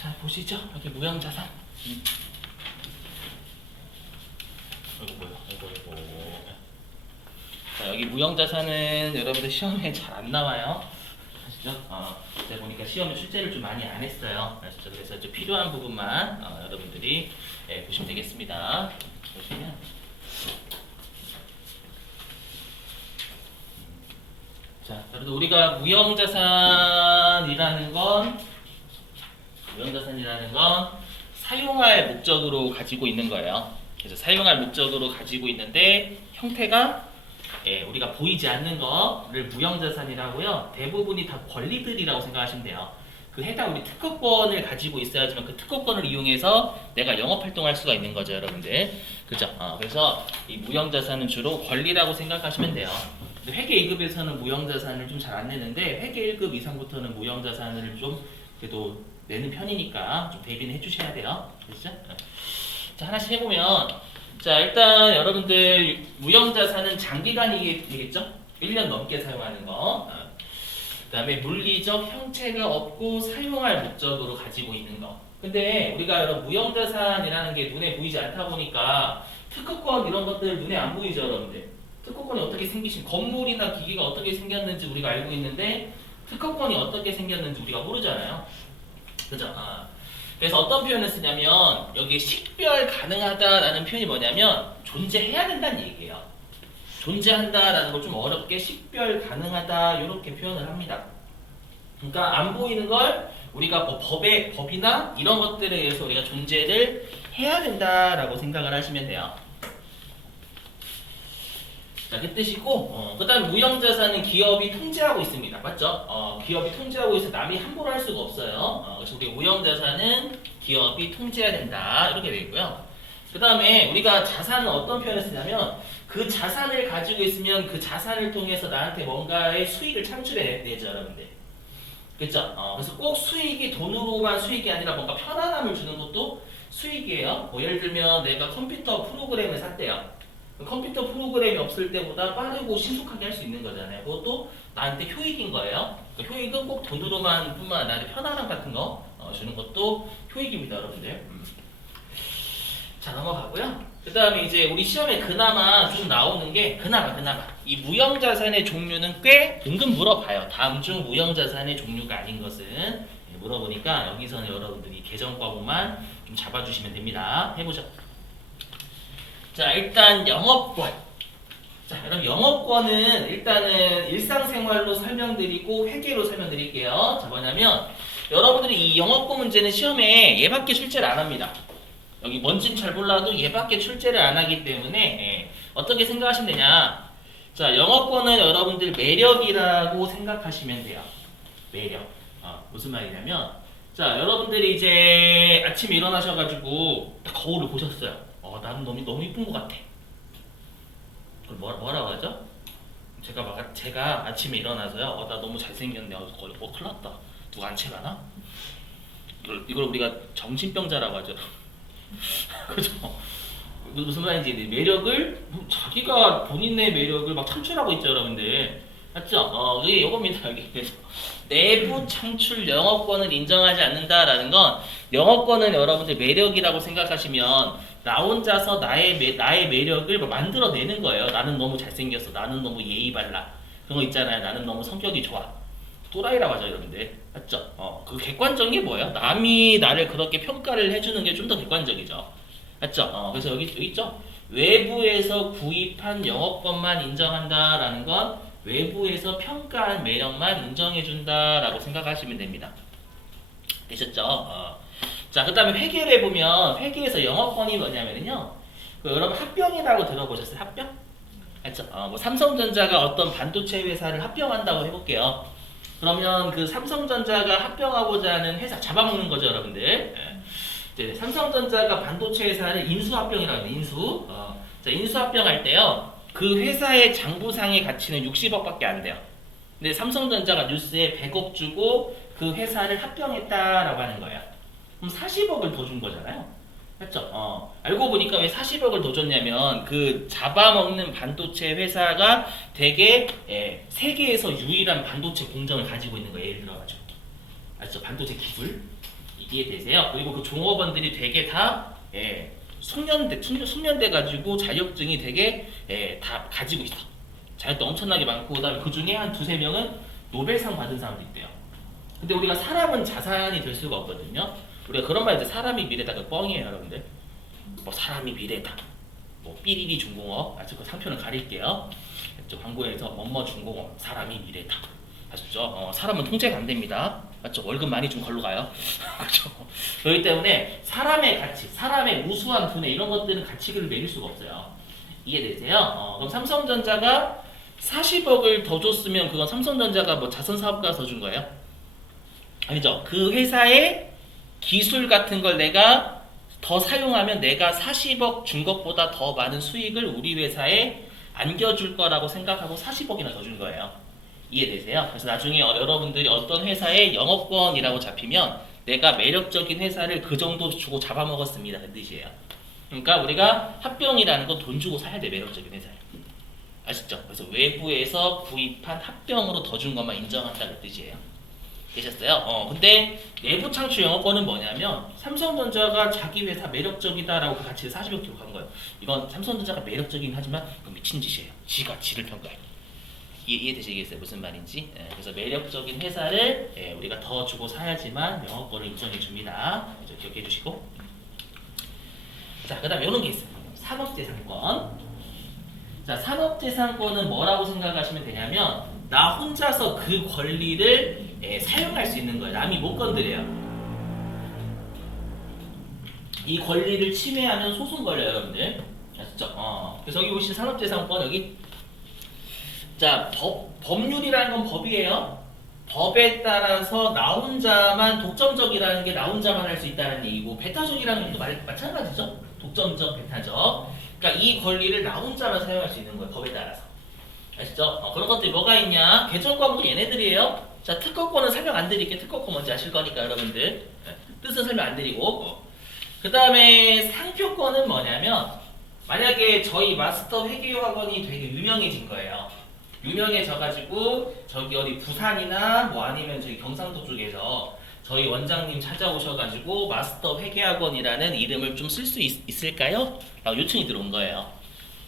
자, 보시죠. 여기 무형자산. 이거 뭐야? 이거. 자, 여기 무형자산은 여러분들 시험에 잘 안 나와요. 아시죠? 제가 보니까 시험에 출제를 좀 많이 안 했어요. 그래서 좀 필요한 부분만 여러분들이 보시면 되겠습니다. 보시면 자, 여러분 우리가 무형자산이라는 건 사용할 목적으로 가지고 있는 거예요. 그래서 사용할 목적으로 가지고 있는데 형태가 우리가 보이지 않는 거를 무형자산이라고요. 대부분이 다 권리들이라고 생각하시면 돼요. 그 해당 우리 특허권을 가지고 있어야지만 그 특허권을 이용해서 내가 영업활동할 수가 있는 거죠, 여러분들. 그죠? 그래서 이 무형자산은 주로 권리라고 생각하시면 돼요. 근데 회계 2급에서는 무형자산을 좀 잘 안 내는데 회계 1급 이상부터는 무형자산을 좀 그래도 내는 편이니까 좀 대비는 해주셔야 돼요. 그렇죠? 자, 하나씩 해보면 자, 일단 여러분들 무형자산은 장기간이 되겠죠? 1년 넘게 사용하는 거. 그 다음에 물리적 형체가 없고 사용할 목적으로 가지고 있는 거. 근데 우리가 여러분 무형자산이라는 게 눈에 보이지 않다 보니까 특허권 이런 것들 눈에 안 보이죠, 여러분들? 특허권이 어떻게 생기신 건물이나 기기가 어떻게 생겼는지 우리가 알고 있는데 특허권이 어떻게 생겼는지 우리가 모르잖아요. 그죠? 그래서 어떤 표현을 쓰냐면 여기 식별 가능하다라는 표현이 뭐냐면 존재해야 된다는 얘기예요. 존재한다라는 걸 좀 어렵게 식별 가능하다 이렇게 표현을 합니다. 그러니까 안 보이는 걸 우리가 뭐 법이나 이런 것들에 의해서 우리가 존재를 해야 된다라고 생각을 하시면 돼요. 자, 그 뜻이고, 그 다음에 무형자산은 기업이 통제하고 있습니다. 맞죠? 기업이 통제하고 있어 남이 함부로 할 수가 없어요. 그래서 우리 무형자산은 기업이 통제해야 된다. 이렇게 되어 있고요. 그 다음에 우리가 자산은 어떤 표현을 쓰냐면 그 자산을 가지고 있으면 그 자산을 통해서 나한테 뭔가의 수익을 창출해내죠, 여러분들. 그렇죠? 그래서 꼭 수익이 돈으로만 수익이 아니라 뭔가 편안함을 주는 것도 수익이에요. 뭐 예를 들면 내가 컴퓨터 프로그램을 샀대요. 컴퓨터 프로그램이 없을 때보다 빠르고 신속하게 할 수 있는 거잖아요. 그것도 나한테 효익인 거예요. 그 효익은 꼭 돈으로만 뿐만 아니라 편안함 같은 거 주는 것도 효익입니다, 여러분들. 자, 넘어가고요. 그 다음에 이제 우리 시험에 그나마 좀 나오는 게 그나마 이 무형자산의 종류는 꽤 은근 물어봐요. 다음 중 무형자산의 종류가 아닌 것은 물어보니까 여기서는 여러분들이 계정과목만 좀 잡아주시면 됩니다. 해보죠. 자, 일단 영업권. 자, 여러분 영업권은 일단은 일상생활로 설명드리고 회계로 설명드릴게요. 자, 뭐냐면 여러분들이 이 영업권 문제는 시험에 얘밖에 출제를 안 합니다. 여기 뭔진 잘 몰라도 얘밖에 출제를 안 하기 때문에 어떻게 생각하시면 되냐. 자, 영업권은 여러분들 매력이라고 생각하시면 돼요. 매력. 무슨 말이냐면 자, 여러분들이 이제 아침에 일어나셔가지고 딱 거울을 보셨어요. 나는 너무 이쁜 것 같아. 그걸 뭐라고 하죠? 제가 아침에 일어나서요. 나 너무 잘생겼네. 큰일 났다. 누가 안 채가나? 이걸 우리가 정신병자라고 하죠. 그죠? 무슨 말인지 매력을 자기가 본인의 매력을 막 창출하고 있죠, 여러분들. 맞죠? 이게 이겁니다. 여기 그래서 내부 창출 영업권을 인정하지 않는다라는 건 영업권은 여러분들 매력이라고 생각하시면 나 혼자서 나의 매력을 만들어내는 거예요. 나는 너무 잘생겼어. 나는 너무 예의 발라. 그런 거 있잖아요. 나는 너무 성격이 좋아. 또라이라고 하죠, 여러분들. 맞죠? 그 객관적인 게 뭐예요? 남이 나를 그렇게 평가를 해주는 게 좀 더 객관적이죠. 맞죠? 그래서 여기 있죠? 외부에서 구입한 영업권만 인정한다라는 건 외부에서 평가한 매력만 인정해준다라고 생각하시면 됩니다. 되셨죠? 자, 그 다음에 회계를 해보면 회계에서 영업권이 뭐냐면요. 여러분 합병이라고 들어보셨어요? 합병? 맞죠? 뭐 삼성전자가 어떤 반도체 회사를 합병한다고 해볼게요. 그러면 그 삼성전자가 합병하고자 하는 회사 잡아먹는 거죠, 여러분들. 이제 삼성전자가 반도체 회사를 인수합병이라고 해요. 자, 인수합병할 때요. 그 회사의 장부상의 가치는 60억밖에 안 돼요. 근데 삼성전자가 뉴스에 100억 주고 그 회사를 합병했다라고 하는 거예요. 그럼 40억을 더 준 거잖아요. 맞죠? 알고 보니까 왜 40억을 더 줬냐면 그 잡아먹는 반도체 회사가 되게 세계에서 유일한 반도체 공정을 가지고 있는 거예요. 예를 들어가지고. 맞죠? 반도체 기술. 이해되세요? 그리고 그 종업원들이 되게 다 숙련돼 가지고 자격증이 되게 다 가지고 있어. 자격도 엄청나게 많고 그다음에 그 중에 한 두세 명은 노벨상 받은 사람도 있대요. 근데 우리가 사람은 자산이 될 수가 없거든요. 우리가 그런 말 이제 사람이 미래다 그 뻥이에요, 여러분들. 뭐 사람이 미래다. 뭐 삐리리 중공업 아직 그 상표는 가릴게요. 광고에서 뭐뭐 중공업 사람이 미래다. 아시죠? 사람은 통제가 안 됩니다. 맞죠? 월급 많이 좀 걸러 가요. 그렇죠? 그렇기 때문에 사람의 가치, 사람의 우수한 두뇌 이런 것들은 가치를 매길 수가 없어요. 이해되세요? 그럼 삼성전자가 40억을 더 줬으면 그건 삼성전자가 뭐 자선 사업가 더 준 거예요? 아니죠. 그 회사의 기술 같은 걸 내가 더 사용하면 내가 40억 준 것보다 더 많은 수익을 우리 회사에 안겨줄 거라고 생각하고 40억이나 더 준 거예요. 이해되세요? 그래서 나중에 여러분들이 어떤 회사에 영업권이라고 잡히면 내가 매력적인 회사를 그 정도 주고 잡아먹었습니다. 그 뜻이에요. 그러니까 우리가 합병이라는 건 돈 주고 사야 돼. 매력적인 회사에. 아시죠? 그래서 외부에서 구입한 합병으로 더 준 것만 인정한다. 그 뜻이에요. 되셨어요? 근데 내부 창출 영업권은 뭐냐면 삼성전자가 자기 회사 매력적이다라고 그 가치를 40억 주고 간 거예요. 이건 삼성전자가 매력적이긴 하지만 그건 미친 짓이에요. 지가 지를 평가해. 이해되시겠어요? 무슨 말인지? 그래서 매력적인 회사를 우리가 더 주고 사야지만 영업권을 인정해 줍니다. 기억해 주시고. 자, 그 다음에 이런 게 있어요. 산업재산권. 자, 산업재산권은 뭐라고 생각하시면 되냐면 나 혼자서 그 권리를 사용할 수 있는 거예요. 남이 못 건드려요. 이 권리를 침해하면 소송 걸려요, 여러분들. 아시죠? 그래서 여기 보시면 산업재산권 여기. 자, 법률이라는 건 법이에요. 법에 따라서 나 혼자만 독점적이라는 게 나 혼자만 할 수 있다는 얘기고 배타적이라는 것도 마찬가지죠. 독점적, 배타적. 그러니까 이 권리를 나 혼자만 사용할 수 있는 거예요. 법에 따라서. 아시죠? 그런 것들이 뭐가 있냐? 개정과목이 얘네들이에요. 자, 특허권은 설명 안 드릴게요. 특허권 뭔지 아실 거니까 여러분들. 뜻은 설명 안 드리고. 그 다음에 상표권은 뭐냐면 만약에 저희 마스터 회계학원이 되게 유명해진 거예요. 유명해져가지고 저기 어디 부산이나 뭐 아니면 저기 경상도 쪽에서 저희 원장님 찾아오셔가지고 마스터 회계학원이라는 이름을 좀 쓸 수 있을까요? 라고 요청이 들어온 거예요.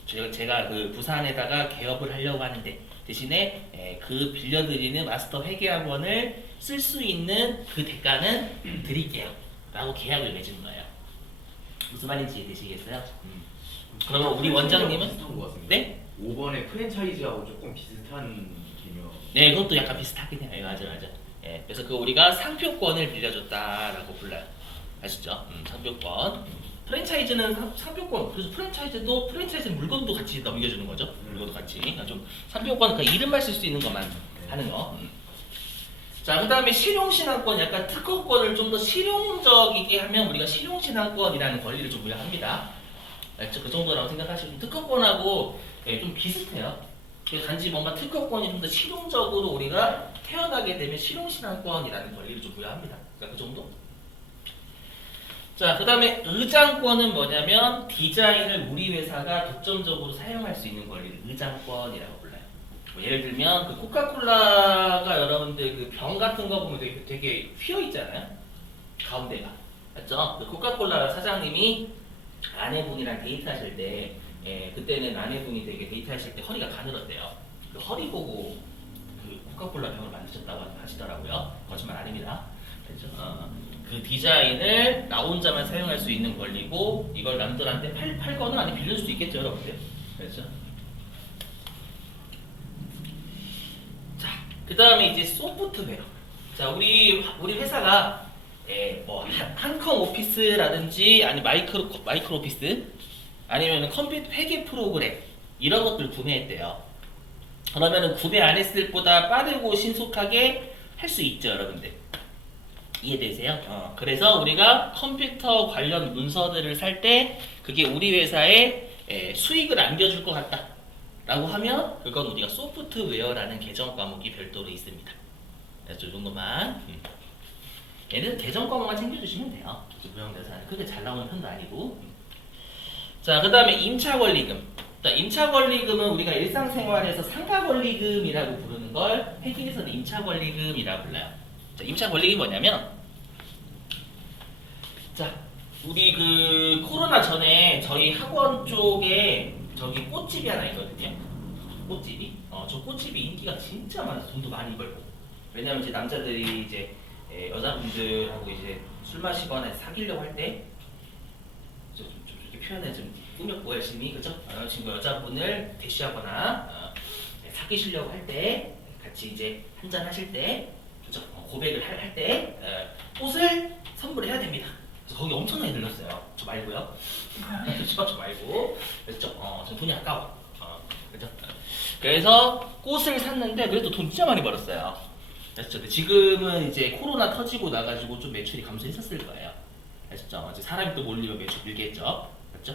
제가 그 부산에다가 개업을 하려고 하는데 대신에 그 빌려드리는 마스터 회계학원을 쓸 수 있는 그 대가는 드릴게요. 라고 계약을 맺은 거예요. 무슨 말인지 이해되시겠어요? 그러면 우리 원장님은? 비슷한 것 같습니다. 네? 5번의 프랜차이즈하고 조금 비슷한 개념. 네, 그것도 약간 비슷하긴 해요. 맞아. 그래서 그 우리가 상표권을 빌려줬다라고 불러요. 아시죠? 상표권. 프랜차이즈는 상표권. 그래서 프랜차이즈는 물건도 같이 넘겨주는 거죠. 물건도 같이. 그러니까 좀 상표권 그 이름만 쓸 수 있는 것만 하는 거. 자, 그 다음에 실용신앙권, 약간 특허권을 좀 더 실용적이게 하면 우리가 실용신앙권이라는 권리를 좀 부여합니다. 그 정도라고 생각하시면 특허권하고 좀 비슷해요. 단지 뭔가 특허권이 좀 더 실용적으로 우리가 태어나게 되면 실용신앙권이라는 권리를 좀 부여합니다. 그러니까 그 정도? 자, 그 다음에 의장권은 뭐냐면 디자인을 우리 회사가 독점적으로 사용할 수 있는 권리를 의장권이라고 불러요. 뭐 예를 들면 그 코카콜라가 여러분들 그 병 같은 거 보면 되게 휘어 있잖아요. 가운데가. 맞죠? 그 코카콜라 사장님이 아내분이랑 데이트하실 때 그때는 아내분이 되게 데이트하실 때 허리가 가늘었대요. 그 허리 보고 그 코카콜라 병을 만드셨다고 하시더라고요. 거짓말 아닙니다. 그렇죠? 그 디자인을 나 혼자만 사용할 수 있는 권리고 이걸 남들한테 팔거나 아니면 빌릴 수도 있겠죠, 여러분들. 그렇죠? 자, 그 다음에 이제 소프트웨어. 자, 우리 회사가 뭐 한컴 오피스라든지 아니 마이크로 오피스 아니면 컴퓨터 회계 프로그램 이런 것들 구매했대요. 그러면은 구매 안 했을 보다 빠르고 신속하게 할 수 있죠, 여러분들. 이해되세요? 그래서 우리가 컴퓨터 관련 문서들을 살 때 그게 우리 회사에 수익을 안겨줄 것 같다 라고 하면 그건 우리가 소프트웨어라는 계정 과목이 별도로 있습니다. 그래서 이 정도만 얘는 계정 과목만 챙겨주시면 돼요. 무형자산 크게 잘 나오는 편도 아니고. 자, 그 다음에 임차권리금. 자, 임차권리금은 우리가 일상생활에서 상가권리금이라고 부르는 걸 회계에서는 임차권리금이라고 불러요. 자, 임차권리금이 뭐냐면 자, 우리 그 코로나 전에 저희 학원 쪽에 저기 꽃집이 하나 있거든요. 꽃집이. 저 꽃집이 인기가 진짜 많아서 돈도 많이 벌고. 왜냐면 이제 남자들이 이제 여자분들하고 이제 술 마시거나 사귀려고 할 때 좀 이렇게 표현을 좀 꾸몄고 열심히 그죠? 여자친구 여자분을 대시하거나 사귀시려고 할 때 같이 이제 한잔 하실 때 그죠? 고백을 할 때 꽃을 선물해야 됩니다. 그래서 거기 엄청나게 늘렸어요. 저 말고요. 저 말고. 그렇죠? 저 돈이 아까워. 그죠? 그래서 꽃을 샀는데 그래도 돈 진짜 많이 벌었어요. 그렇죠? 근데 지금은 이제 코로나 터지고 나가지고 좀 매출이 감소했었을 거예요. 아시죠? 이제 사람이 또 몰리면 매출 늘겠죠. 그렇죠?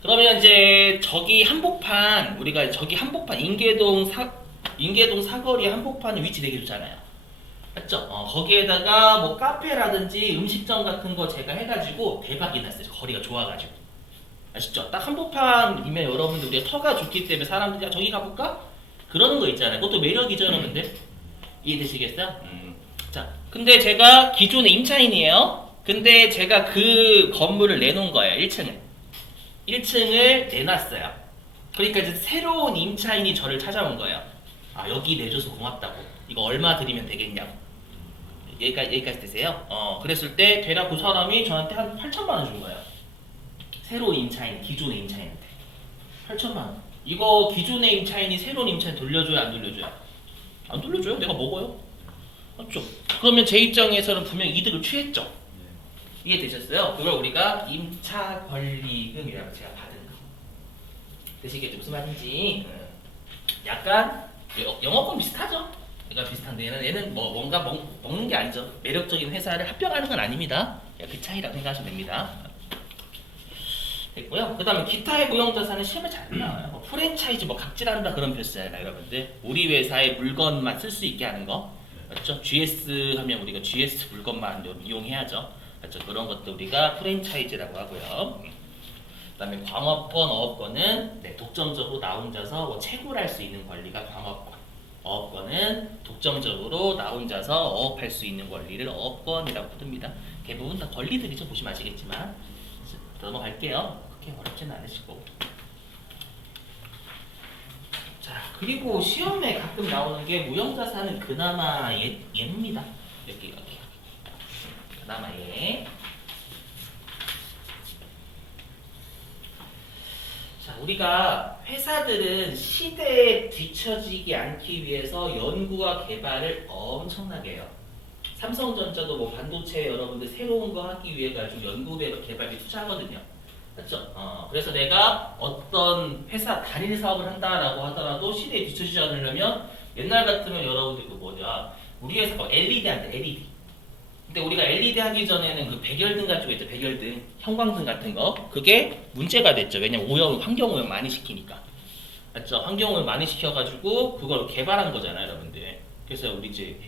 그러면 이제 저기 한복판 우리가 저기 한복판 인계동 사거리 한복판이 위치 되게 좋잖아요. 맞죠? 거기에다가 뭐 카페라든지 음식점 같은 거 제가 해가지고 대박이 났어요. 거리가 좋아가지고. 아시죠? 딱 한복판이면 여러분들 우리가 터가 좋기 때문에 사람들이 저기 가볼까? 그러는 거 있잖아요. 그것도 매력이죠, 여러분들. 이해되시겠어요? 자, 근데 제가 기존에 임차인이에요. 근데 제가 그 건물을 내놓은 거예요. 1층을 내놨어요. 그러니까 이제 새로운 임차인이 저를 찾아온 거예요. 아, 여기 내줘서 고맙다고. 이거 얼마 드리면 되겠냐고. 여기까지 되세요? 그랬을 때 대략 그 사람이 저한테 한 8천만 원 준 거예요. 새로운 임차인, 기존의 임차인한테 8천만 원. 이거 기존의 임차인이 새로운 임차인 돌려줘요, 안 돌려줘요? 안 돌려줘요? 내가 먹어요. 맞죠? 그러면 제 입장에서는 분명 이득을 취했죠. 이해되셨어요? 그걸 우리가 임차 권리금이라고 제가 받은 거. 되시겠죠? 무슨 말인지. 약간 영어권 비슷하죠? 얘가 비슷한데 얘는 뭐 뭔가 먹는 게 아니죠. 매력적인 회사를 합병하는 건 아닙니다. 그 차이라고 생각하시면 됩니다. 됐고요. 그 다음에 기타의 무형자산은 시험에 잘 나와요. 뭐 프랜차이즈 뭐 각질한다 그런 표 쓰잖아요, 여러분들. 우리 회사의 물건만 쓸 수 있게 하는 거. 맞죠? GS 하면 우리가 GS 물건만 이용해야죠. 맞죠? 그런 것도 우리가 프랜차이즈라고 하고요. 그 다음에 광업권, 어업권은 독점적으로 나 혼자서 뭐 채굴할 수 있는 권리가 광업권. 어업권은 독점적으로 나 혼자서 어업할 수 있는 권리를 어업권이라고 부릅니다. 대부분 다 권리들이죠. 보시면 아시겠지만. 넘어갈게요. 그렇게 어렵지는 않으시고. 자, 그리고 시험에 가끔 나오는 게 무형자산은 그나마 얘입니다. 여기. 그나마 얘. 자, 우리가 회사들은 시대에 뒤처지지 않기 위해서 연구와 개발을 엄청나게 해요. 삼성전자도 뭐 반도체 여러분들 새로운 거 하기 위해 가지고 연구 개발비 투자하거든요. 맞죠? 그래서 내가 어떤 회사 단일 사업을 한다라고 하더라도 시대에 뒤처지지 않으려면 옛날 같으면 여러분들 그 뭐냐 우리 회사가 LED 한대 LED. 근데 우리가 LED 하기 전에는 그 백열등 같은 거 있죠. 백열등, 형광등 같은 거 그게 문제가 됐죠. 왜냐면 환경 오염 많이 시키니까. 맞죠? 환경 오염 많이 시켜가지고 그걸 개발한 거잖아요, 여러분들. 그래서 우리 이제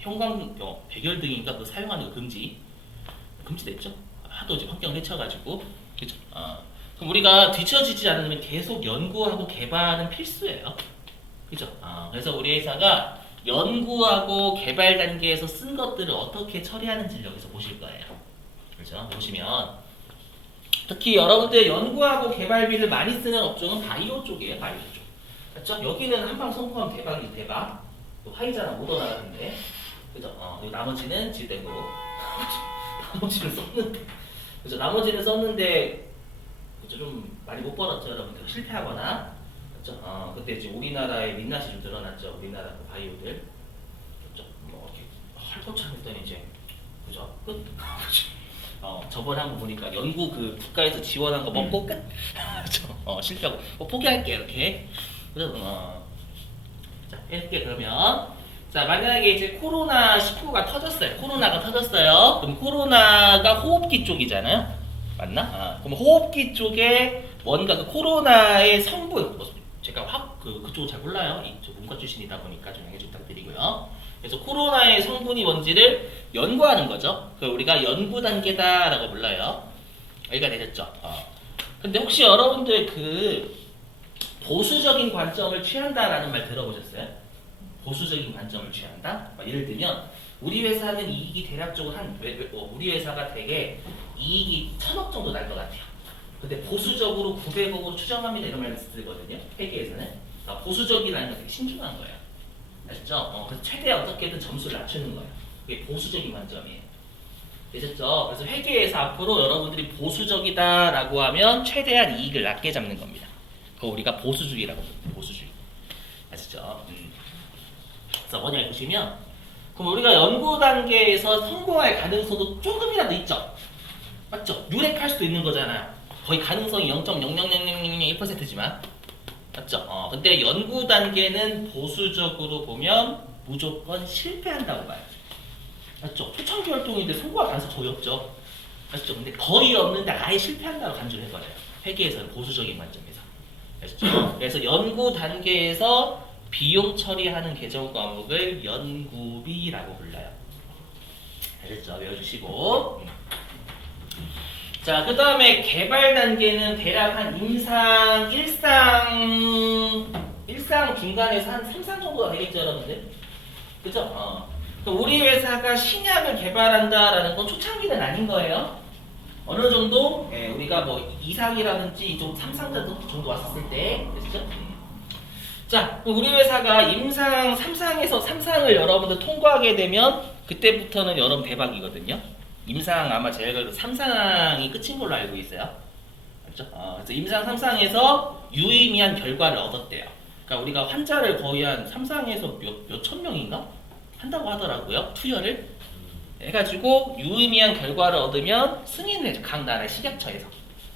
백열등인가 그거 사용하는 거 금지됐죠. 하도 이제 환경을 해쳐가지고 그죠. 그럼 우리가 뒤처지지 않으면 계속 연구하고 개발은 필수예요. 그죠. 그래서 우리 회사가 연구하고 개발 단계에서 쓴 것들을 어떻게 처리하는지를 여기서 보실 거예요. 그렇죠. 보시면 특히 여러분들 연구하고 개발비를 많이 쓰는 업종은 바이오 쪽이에요. 바이오 쪽. 그렇죠. 여기는 한방 성공하면 대박이죠. 대박. 화이자나 모더나 같은데, 그죠? 나머지는 지대고, 나머지는 썼는데, 그죠? 나머지는 썼는데, 그죠? 좀 많이 못 벌었죠, 여러분들 실패하거나, 그죠? 그때 이제 우리나라의 민낯이 좀 드러났죠, 우리나라 그 바이오들, 그죠? 뭐 이렇게 활거참 했더니 이제, 그죠? 끝. 저번에 한번 보니까 연구 그 국가에서 지원한 거 먹고 끝. 그죠? 실패하고 포기할게 이렇게. 그래서 자, 이렇게 그러면 자 만약에 이제 코로나19가 터졌어요. 코로나가 터졌어요. 그럼 코로나가 호흡기 쪽이잖아요. 맞나? 그럼 호흡기 쪽에 뭔가 그 코로나의 성분 제가 그쪽을 잘 몰라요. 저 문과 출신이다 보니까 좀 양해 좀 부탁드리고요. 그래서 코로나의 성분이 뭔지를 연구하는 거죠. 그 우리가 연구 단계다라고 불러요. 여기가 되셨죠? 근데 혹시 여러분들 그 보수적인 관점을 취한다라는 말 들어보셨어요? 보수적인 관점을 취한다? 예를 들면 우리 회사는 이익이 대략적으로 우리 회사가 되게 이익이 1,000억 정도 날 것 같아요. 근데 보수적으로 900억으로 추정합니다 이런 말을 쓰거든요. 회계에서는. 그러니까 보수적이라는 건 되게 신중한 거예요. 아시죠? 그래서 최대한 어떻게든 점수를 낮추는 거예요. 그게 보수적인 관점이에요. 되셨죠? 그래서 회계에서 앞으로 여러분들이 보수적이다라고 하면 최대한 이익을 낮게 잡는 겁니다. 그거 우리가 보수주의라고 합니다. 보수주의. 아시죠? 그래서 뭐냐 보시면 그럼 우리가 연구 단계에서 성공할 가능성도 조금이라도 있죠? 맞죠? 유력할 수도 있는 거잖아요. 거의 가능성이 0.0000001%지만 맞죠? 근데 연구 단계는 보수적으로 보면 무조건 실패한다고 봐요. 맞죠? 초창기 활동인데 성공할 가능성 거의 없죠. 맞죠? 근데 거의 없는데 아예 실패한다고 간주를 해버려요. 회계에서는 보수적인 관점에서. 맞죠? 그래서 연구 단계에서 비용 처리하는 개정 과목을 연구비라고 불러요. 알겠죠? 외워주시고. 자, 그 다음에 개발 단계는 대략 한 임상 1상 중간에서 한 3상 정도가 되겠죠, 여러분들? 그죠? 우리 회사가 신약을 개발한다라는 건 초창기는 아닌 거예요. 어느 정도 우리가 뭐 2상이라든지 좀 3상 정도 왔었을 때, 그렇죠? 자, 우리 회사가 임상 3상에서 3상을 여러분들 통과하게 되면 그때부터는 여러분 대박이거든요. 임상 아마 제가 3상이 끝인 걸로 알고 있어요. 그렇죠? 그래서 임상 3상에서 유의미한 결과를 얻었대요. 그러니까 우리가 환자를 거의 한 3상에서 몇천 명인가? 한다고 하더라고요. 투여를 해가지고 유의미한 결과를 얻으면 승인을 해줘. 각 나라의 식약처에서.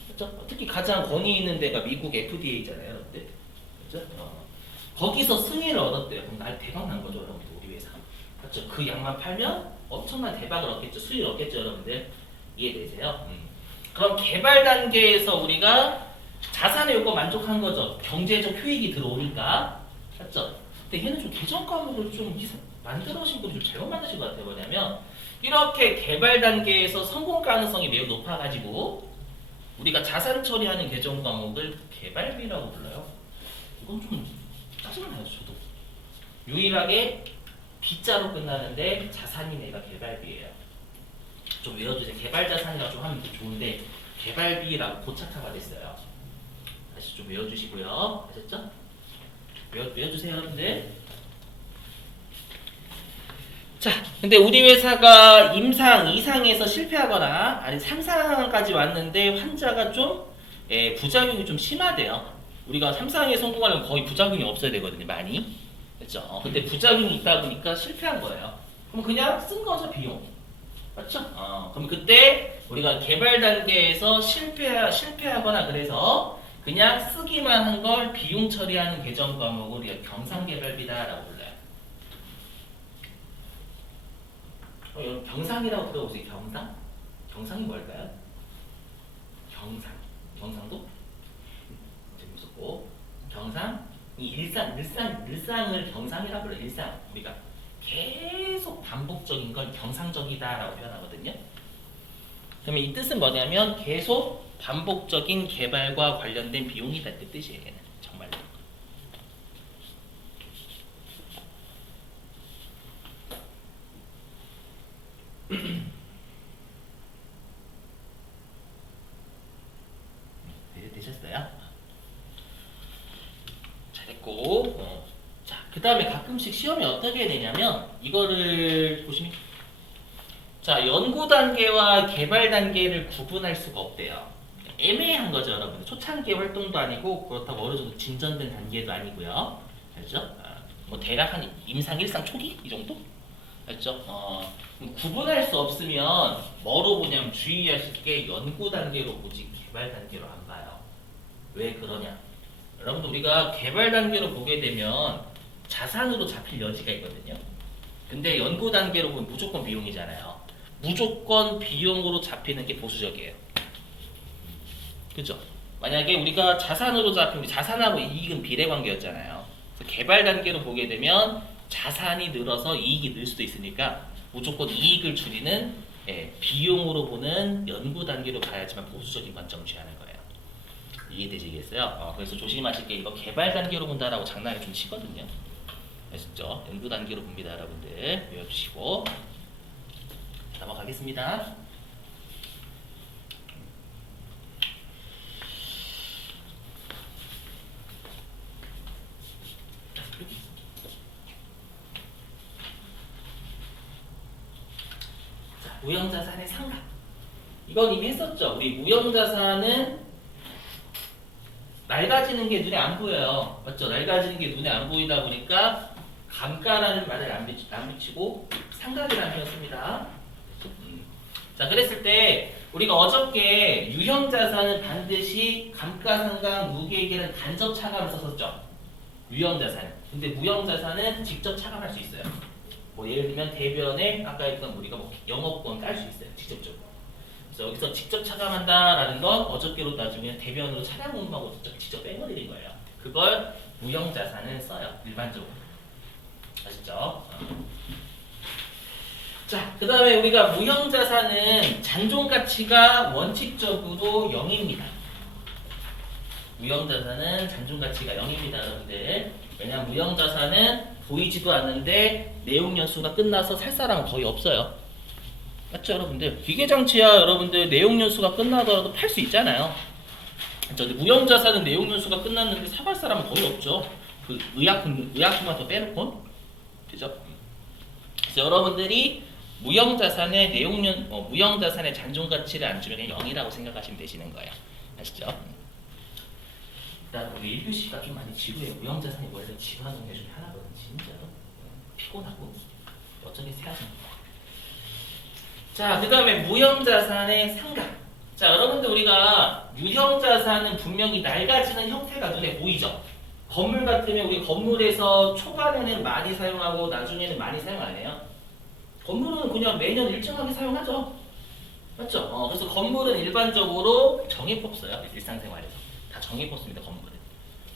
그렇죠? 특히 가장 권위 있는 데가 미국 FDA잖아요. 여러분들. 그렇죠? 거기서 승인을 얻었대요. 그럼 날 대박 난 거죠, 여러분들. 우리 회사. 그렇죠? 그 약만 팔면 엄청난 대박을 얻겠죠. 수익을 얻겠죠, 여러분들. 이해되세요? 그럼 개발 단계에서 우리가 자산의 요구 만족한 거죠. 경제적 효익이 들어오니까. 맞죠? 근데 얘는 좀 개정 과목을 좀 만들어신 분이 좀 잘못 만드신 것 같아요. 뭐냐면 이렇게 개발 단계에서 성공 가능성이 매우 높아가지고 우리가 자산 처리하는 개정 과목을 개발비라고 불러요. 이건 좀 짜증나요, 저도. 유일하게 B자로 끝나는데 자산이 내가 개발비예요. 좀 외워주세요. 개발 자산이라고 좀 하면 좋은데 개발비라고 고착화가 됐어요. 다시 좀 외워주시고요. 아셨죠? 외워주세요, 여러분들. 자, 근데 우리 회사가 임상 2상에서 실패하거나 아니 3상까지 왔는데 환자가 좀 부작용이 좀 심하대요. 우리가 3상에 성공하려면 거의 부작용이 없어야 되거든요, 많이. 그렇죠? 근데 부작용이 있다 보니까 실패한 거예요. 그럼 그냥 쓴 거죠, 비용. 맞죠? 그럼 그때 우리가 개발 단계에서 실패하거나 그래서 그냥 쓰기만 한 걸 비용 처리하는 개정 과목을 우리가 경상개발비다라고 불러요. 여러분 경상이라고 들어보세요. 경상? 경상이 뭘까요? 경상도? 재밌었고 경상? 이 일상을 경상이라고 불러요. 일상. 우리가 계속 반복적인 걸 경상적이다라고 표현하거든요. 그러면 이 뜻은 뭐냐면 계속 반복적인 개발과 관련된 비용이다 그 뜻이에요. 얘는 정말로. 되셨어요? 잘했고. 자, 그 다음에 가끔씩 시험이 어떻게 되냐면 이거를 보시면 자, 연구 단계와 개발 단계를 구분할 수가 없대요. 애매한 거죠, 여러분. 초창기 활동도 아니고 그렇다고 어느 정도 진전된 단계도 아니고요. 알죠? 뭐 대략 한 임상 1상 초기 이 정도? 알죠? 구분할 수 없으면 뭐로 보냐면 주의하실 게 연구 단계로 보지 개발 단계로 안 봐요. 왜 그러냐? 여러분들 우리가 개발 단계로 보게 되면 자산으로 잡힐 여지가 있거든요. 근데 연구 단계로 보면 무조건 비용이잖아요. 무조건 비용으로 잡히는 게 보수적이에요. 그죠? 만약에 우리가 자산으로 잡히면 자산하고 이익은 비례관계였잖아요. 그래서 개발 단계로 보게 되면 자산이 늘어서 이익이 늘 수도 있으니까 무조건 이익을 줄이는 비용으로 보는 연구 단계로 가야지만 보수적인 관점을 취하는 거예요. 이해되시겠어요? 그래서 조심하실 게 이거 개발 단계로 본다라고 장난을 좀 치거든요. 아시죠? 연구 단계로 봅니다, 여러분들. 외워주시고. 가겠습니다. 자, 무형자산의 상각. 이건 이미 했었죠. 우리 무형자산은 낡아지는 게 눈에 안 보여요. 맞죠? 낡아지는 게 눈에 안 보이다 보니까 감가라는 말을 안 붙이고 상각이라는 표현을 씁니다. 자, 그랬을 때 우리가 어저께 유형자산은 반드시 감가상각, 무게계는 간접 차감을 썼었죠. 유형자산. 근데 무형자산은 직접 차감할 수 있어요. 뭐 예를 들면 대변에 아까 했던 우리가 뭐 영업권 깔 수 있어요. 직접적으로. 그래서 여기서 직접 차감한다라는 건 어저께로 따지면 대변으로 차량 공부하고 직접 빼버리는 거예요. 그걸 무형자산을 써요. 일반적으로. 아시죠? 자, 그 다음에 우리가 무형자산은 잔존가치가 원칙적으로 0입니다. 무형자산은 잔존가치가 0입니다, 여러분들. 왜냐면 무형자산은 보이지도 않는데 내용연수가 끝나서 살 사람은 거의 없어요. 맞죠, 여러분들? 기계장치야, 여러분들 내용연수가 끝나더라도 팔 수 있잖아요. 그렇죠? 무형자산은 내용연수가 끝났는데 사갈 사람은 거의 없죠. 그 의약품만 더 빼놓고, 그죠? 그래서 여러분들이 무형자산의 무형자산의 잔존가치를 안 주면 그냥 0이라고 생각하시면 되시는 거예요. 아시죠? 일단 우리 1교시가 좀 많이 지루해요. 무형자산이 원래 지루한 동네 중에 하나거든. 진짜로 피곤하고 어쩌니 세하십니다. 자, 그 다음에 무형자산의 상각. 자, 여러분들 우리가 유형자산은 분명히 낡아지는 형태가 눈에 보이죠? 건물 같으면 우리 건물에서 초반에는 많이 사용하고 나중에는 많이 사용 안 해요. 건물은 그냥 매년 일정하게 사용하죠. 맞죠? 그래서 건물은 일반적으로 정해법 써요. 일상생활에서. 다 정해법 씁니다, 건물은.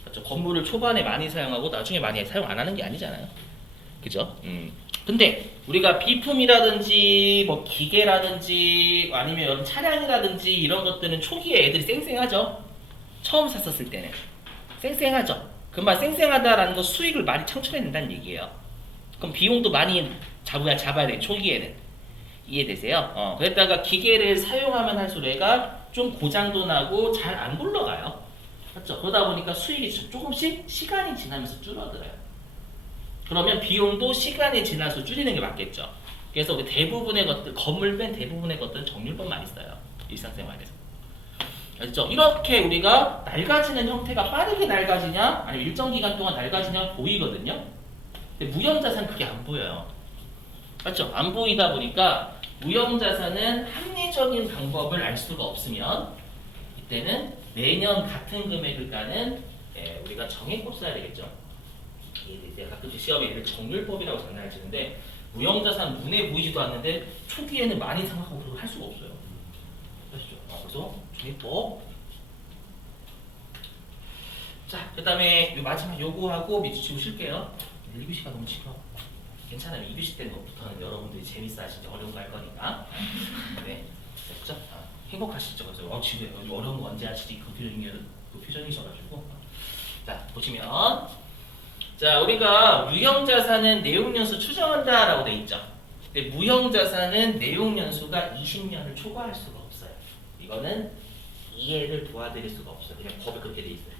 맞죠? 건물을 초반에 많이 사용하고 나중에 많이 사용 안 하는 게 아니잖아요. 그죠? 근데 우리가 비품이라든지 뭐 기계라든지 아니면 여러분 차량이라든지 이런 것들은 초기에 애들이 쌩쌩하죠. 처음 샀었을 때는 쌩쌩하죠. 그 말 쌩쌩하다라는 건 수익을 많이 창출해낸다는 얘기예요. 그럼 비용도 많이 잡아야 돼, 초기에는. 이해되세요? 그랬다가 기계를 사용하면 할수록 얘가 좀 고장도 나고 잘 안 굴러가요. 맞죠? 그러다 보니까 수익이 조금씩 시간이 지나면서 줄어들어요. 그러면 비용도 시간이 지나서 줄이는 게 맞겠죠. 그래서 우리 대부분의 것들, 건물 뺀 대부분의 것들은 정률법 많이 써요. 일상생활에서. 알죠? 이렇게 우리가 낡아지는 형태가 빠르게 낡아지냐, 아니면 일정 기간 동안 낡아지냐 보이거든요. 근데 무형자산 그게 안 보여요. 맞죠? 안 보이다 보니까 무형자산은 합리적인 방법을 알 수가 없으면 이때는 매년 같은 금액을 까는 우리가 정액법 써야 되겠죠. 이제 가끔씩 시험에 이를 정률법이라고 장난을 치는데 무형자산 눈에 보이지도 않는데 초기에는 많이 생각하고 그걸 할 수가 없어요. 아시죠? 그래서 정액법. 자, 그 다음에 마지막 요거하고 밑줄 쉴게요. 1교시가 너무 길어. 괜찮아요. 2교시 때부터는 여러분들이 재밌어 하시죠. 어려운 거 할 거니까. 네, 됐죠? 행복하시죠? 그래서 지금 어려운 거 언제 하시지? 그 표정이셔가지고. 자, 보시면 자, 우리가 유형자산은 내용연수 추정한다라고 돼 있죠. 근데 무형자산은 내용연수가 20년을 초과할 수가 없어요. 이거는 이해를 도와드릴 수가 없어요. 그냥 법에 그렇게 돼 있어요.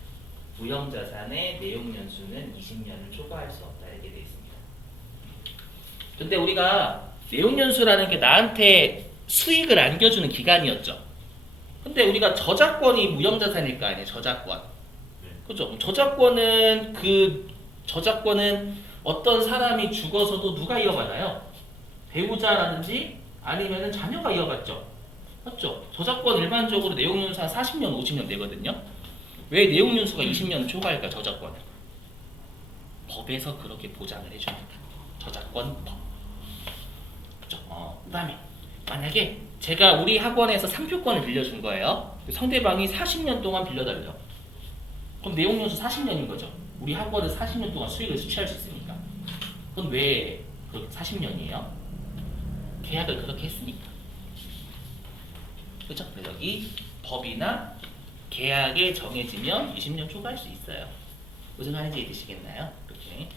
무형자산의 내용연수는 20년을 초과할 수 없다 이렇게 돼 있습니다. 근데 우리가 내용연수라는 게 나한테 수익을 안겨주는 기간이었죠. 근데 우리가 저작권이 무형자산일 거 아니에요. 저작권. 그죠? 저작권은 어떤 사람이 죽어서도 누가 이어받아요? 배우자라든지 아니면 자녀가 이어받죠. 맞죠? 저작권 일반적으로 내용연수 한 40년, 50년 되거든요. 왜 내용연수가 20년을 초과할까? 저작권은 법에서 그렇게 보장을 해줍니다. 저작권법. 그죠? 그 다음에 만약에 제가 우리 학원에서 상표권을 빌려준 거예요. 상대방이 40년 동안 빌려달래요. 그럼 내용연수 40년인 거죠. 우리 학원은 40년 동안 수익을 취할 수 있으니까. 그럼 왜 40년이에요? 계약을 그렇게 했으니까. 그렇죠? 여기 법이나 계약에 정해지면 20년 초과할 수 있어요. 무슨 말인지 이해되시겠나요? 이렇게.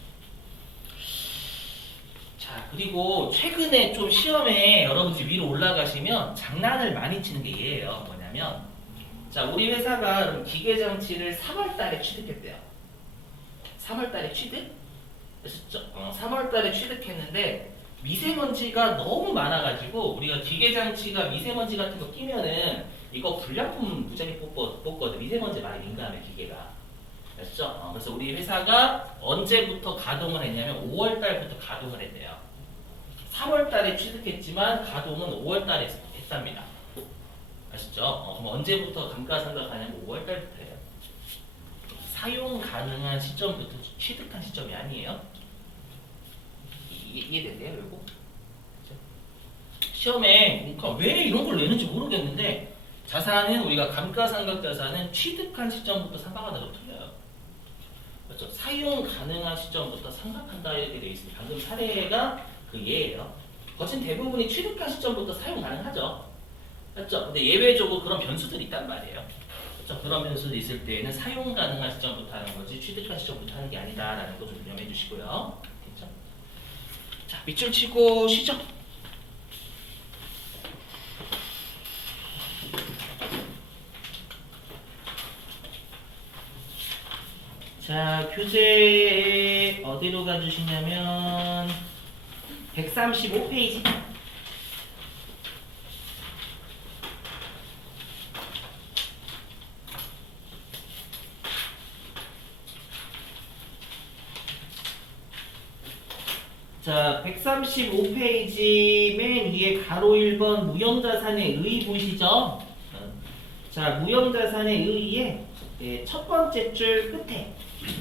자, 자, 그리고 최근에 좀 시험에 여러분들이 위로 올라가시면 장난을 많이 치는 게 얘예요. 뭐냐면, 자, 우리 회사가 기계장치를 3월 달에 취득했대요. 3월 달에 취득? 그랬죠? 3월 달에 취득했는데, 미세먼지가 너무 많아가지고, 우리가 기계장치가 미세먼지 같은 거 끼면은, 이거 불량품 무지하게 뽑거든. 미세먼지 많이 민감해, 기계가. 됐죠? 그래서 우리 회사가 언제부터 가동을 했냐면 5월 달부터 가동을 했대요. 3월 달에 취득했지만 가동은 5월 달에 했답니다. 아시죠? 그럼 언제부터 감가상각하냐면 5월 달부터 해요. 사용 가능한 시점부터 취득한 시점이 아니에요. 이해되세요, 여러분? 그렇죠? 시험에 그러니까 왜 이런 걸 내는지 모르겠는데 자산은 우리가 감가상각 자산은 취득한 시점부터 상각한다고 틀려요. 그렇죠? 사용 가능한 시점부터 상각한다 이렇게 되어 있습니다. 방금 사례가 그 예예요. 거친 대부분이 취득한 시점부터 사용 가능하죠. 그렇죠? 근데 예외적으로 그런 변수들이 있단 말이에요. 그렇죠? 그런 변수들이 있을 때에는 사용 가능한 시점부터 하는 거지 취득한 시점부터 하는 게 아니다라는 거 좀 유념해 주시고요. 그렇죠? 자, 밑줄 치고 쉬죠. 자, 교재 어디로 가주시냐면 135페이지. 자, 135페이지 맨 위에 가로 1번 무형자산의 의 보이시죠? 자, 무형자산의 의에 첫 번째 줄 끝에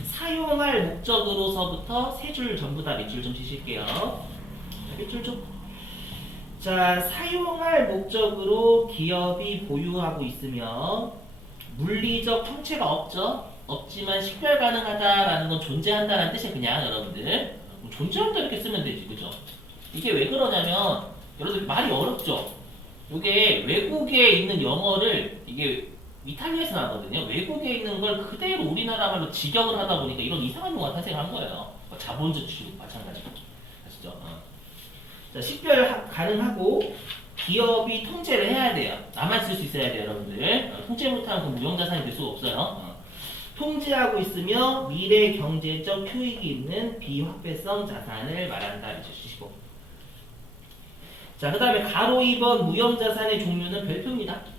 사용할 목적으로서부터 세 줄 전부 다 밑줄 좀 치실게요. 밑줄 좀. 자, 사용할 목적으로 기업이 보유하고 있으며 물리적 형체가 없죠. 없지만 식별 가능하다라는 건 존재한다는 뜻이에요. 그냥 여러분들 존재한다 이렇게 쓰면 되지, 그죠? 이게 왜 그러냐면 여러분들 말이 어렵죠. 이게 외국에 있는 영어를 이게 이탈리아에서 나거든요. 외국에 있는 걸 그대로 우리나라 말로 직역을 하다 보니까 이런 이상한 용어가 탄생한 거예요. 자본주의 마찬가지고. 아시죠? 자, 식별 가능하고 기업이 통제를 해야 돼요. 나만 쓸 수 있어야 돼요, 여러분들. 통제 못하면 그 무형자산이 될 수가 없어요. 통제하고 있으며 미래 경제적 효익이 있는 비확배성 자산을 말한다. 이렇게 주시고. 자, 그 다음에 가로 2번 무형자산의 종류는 별표입니다.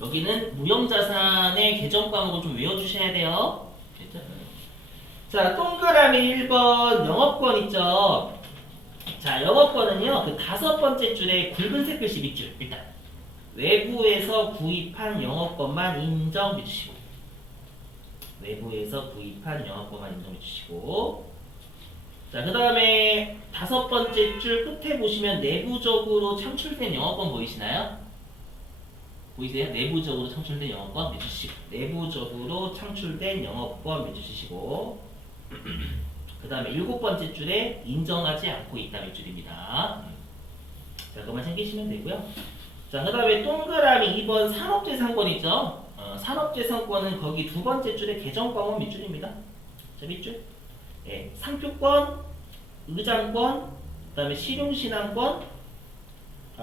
여기는 무형자산의 개정 과목을 좀 외워주셔야 돼요. 자, 동그라미 1번 영업권 있죠. 자, 영업권은요, 그 다섯 번째 줄에 굵은색 글씨 밑줄. 일단 외부에서 구입한 영업권만 인정해 주시고, 외부에서 구입한 영업권만 인정해 주시고, 자, 그 다음에 다섯 번째 줄 끝에 보시면 내부적으로 창출된 영업권 보이시나요? 보이세요? 내부적으로 창출된 영업권 맺으시고, 내부적으로 창출된 영업권 맺으시고, 그 다음에 일곱 번째 줄에 인정하지 않고 있다 밑줄입니다. 자, 그것만 챙기시면 되고요. 자, 그 다음에 동그라미 2번 산업재산권 있죠? 산업재산권은 거기 두 번째 줄에 개정과목 밑줄입니다. 자, 밑줄. 예, 상표권, 의장권, 그 다음에 실용신앙권,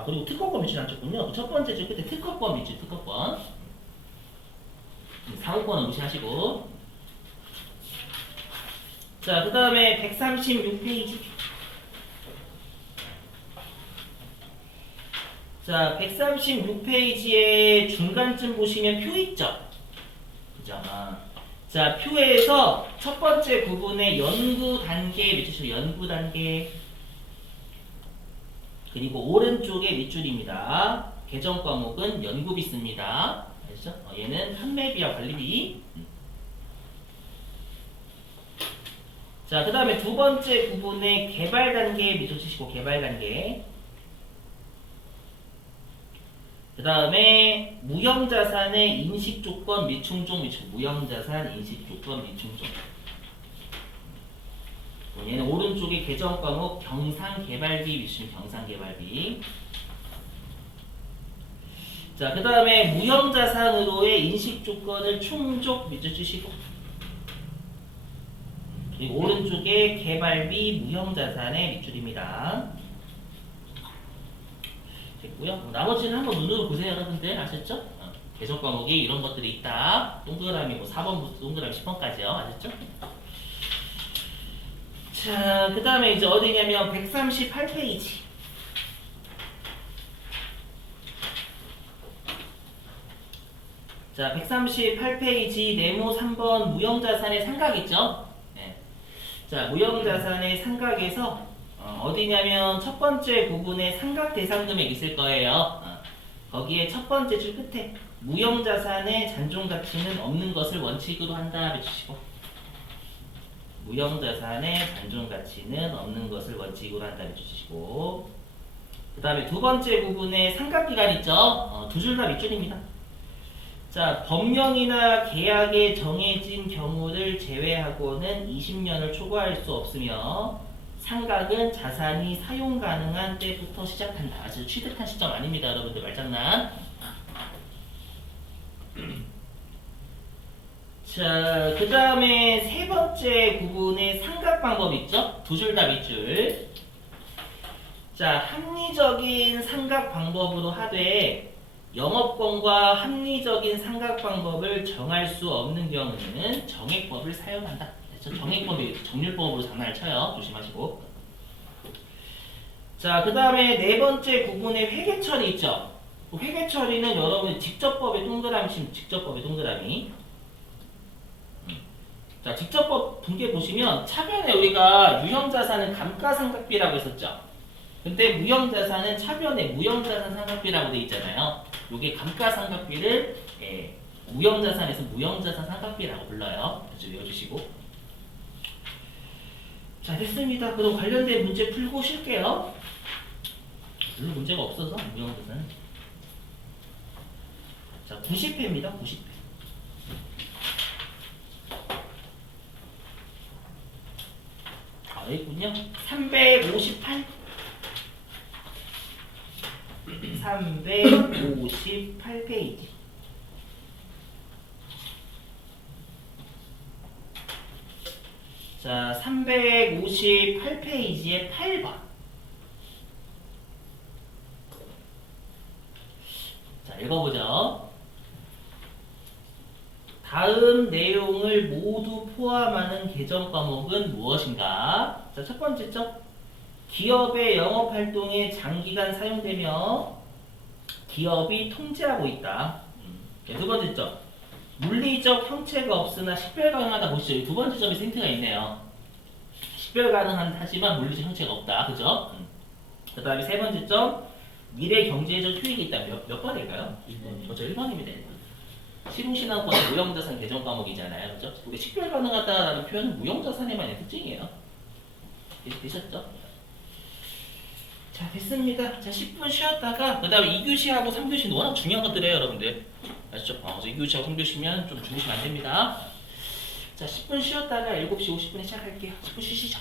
그리고 특허권 밑줄 안 쳤군요. 첫 번째 줄 끝에 특허권 밑줄, 특허권. 상호권은 무시하시고. 자, 그 다음에 136페이지. 자, 136페이지에 중간쯤 보시면 표 있죠? 그죠? 자, 표에서 첫 번째 부분에 연구 단계 밑줄이시고, 연구 단계. 그리고 오른쪽에 밑줄입니다. 개정 과목은 연구비 씁니다. 알죠? 얘는 판매비와 관리비. 자, 그 다음에 두 번째 부분에 개발 단계 밑줄 치시고, 개발 단계. 그 다음에 무형자산의 인식조건 미충족 미충. 무형자산 인식조건 미충족. 얘는 오른쪽에 개정 과목 경상개발비 밑줄, 경상개발비. 자, 그 다음에 무형자산으로의 인식조건을 충족 밑줄 치시고, 그리고 오른쪽에 개발비 무형자산의 밑줄입니다. 됐고요. 나머지는 한번 눈으로 보세요, 여러분들. 아셨죠? 계속 과목에 이런 것들이 있다. 동그라미 뭐 4번부터 동그라미 10번까지요. 아셨죠? 자, 그 다음에 이제 어디냐면 138페이지. 자, 138페이지 네모 3번 무형자산의 삼각 있죠? 네. 자, 무형자산의 삼각에서 어디냐면 첫 번째 부분에 삼각 대상 금액 있을 거예요. 거기에 첫 번째 줄 끝에 무형자산의 잔존 가치는 없는 것을 원칙으로 한다 해주시고, 무형자산의 잔존 가치는 없는 것을 원칙으로 한다 해주시고, 그 다음에 두 번째 부분에 삼각기간 있죠? 두 줄 다 밑줄입니다. 자, 법령이나 계약에 정해진 경우를 제외하고는 20년을 초과할 수 없으며 삼각은 자산이 사용 가능한 때부터 시작한다. 아주 취득한 시점 아닙니다, 여러분들. 말장난. 자, 그 다음에 세 번째 부분에 삼각 방법 있죠? 두 줄 다 밑줄. 자, 합리적인 삼각 방법으로 하되 영업권과 합리적인 삼각 방법을 정할 수 없는 경우는 정액법을 사용한다. 정액법이 정률법으로 장난을 쳐요. 조심하시고. 자, 그 다음에 네 번째 구분에 회계처리 있죠. 회계처리는 여러분 직접법의 동그라미 치면 직접법의 동그라미. 자, 직접법 분계 보시면 차변에 우리가 유형자산은 감가상각비라고 했었죠. 근데 무형자산은 차변에 무형자산 상각비라고 돼 있잖아요. 요게 감가상각비를 무형자산에서 무형자산 상각비라고 불러요. 그래서 외워주시고. 자, 됐습니다. 그럼 관련된 문제 풀고 쉴게요. 별로 문제가 없어서 무형자산. 자, 90회입니다. 90회. 여기 있군요. 358. 358페이지. 자, 358페이지의 8번. 자, 읽어보죠. 다음 내용을 모두 포함하는 개정 과목은 무엇인가? 자, 첫 번째죠. 기업의 영업활동에 장기간 사용되며 기업이 통제하고 있다. 두 번째죠. 물리적 형체가 없으나 식별 가능하다. 보시죠. 이 두 번째 점에 힌트가 있네요. 식별 가능한 하지만 물리적 형체가 없다. 그죠? 그 다음에 세 번째 점. 미래 경제적 효익이 있다. 몇 번일까요? 1번. 그렇죠. 1번입니다. 시공신앙권의 무형자산 개정 과목이잖아요. 그죠? 우리 식별 가능하다라는 표현은 무형자산에만의 특징이에요. 되셨죠? 자, 됐습니다. 자, 10분 쉬었다가 그 다음에 2교시하고 3교시는 워낙 중요한 것들이에요, 여러분들. 아시죠? 그래서 2교시하고 3교시면 좀 주무시면 안 됩니다. 자, 10분 쉬었다가 7시 50분에 시작할게요. 10분 쉬시죠.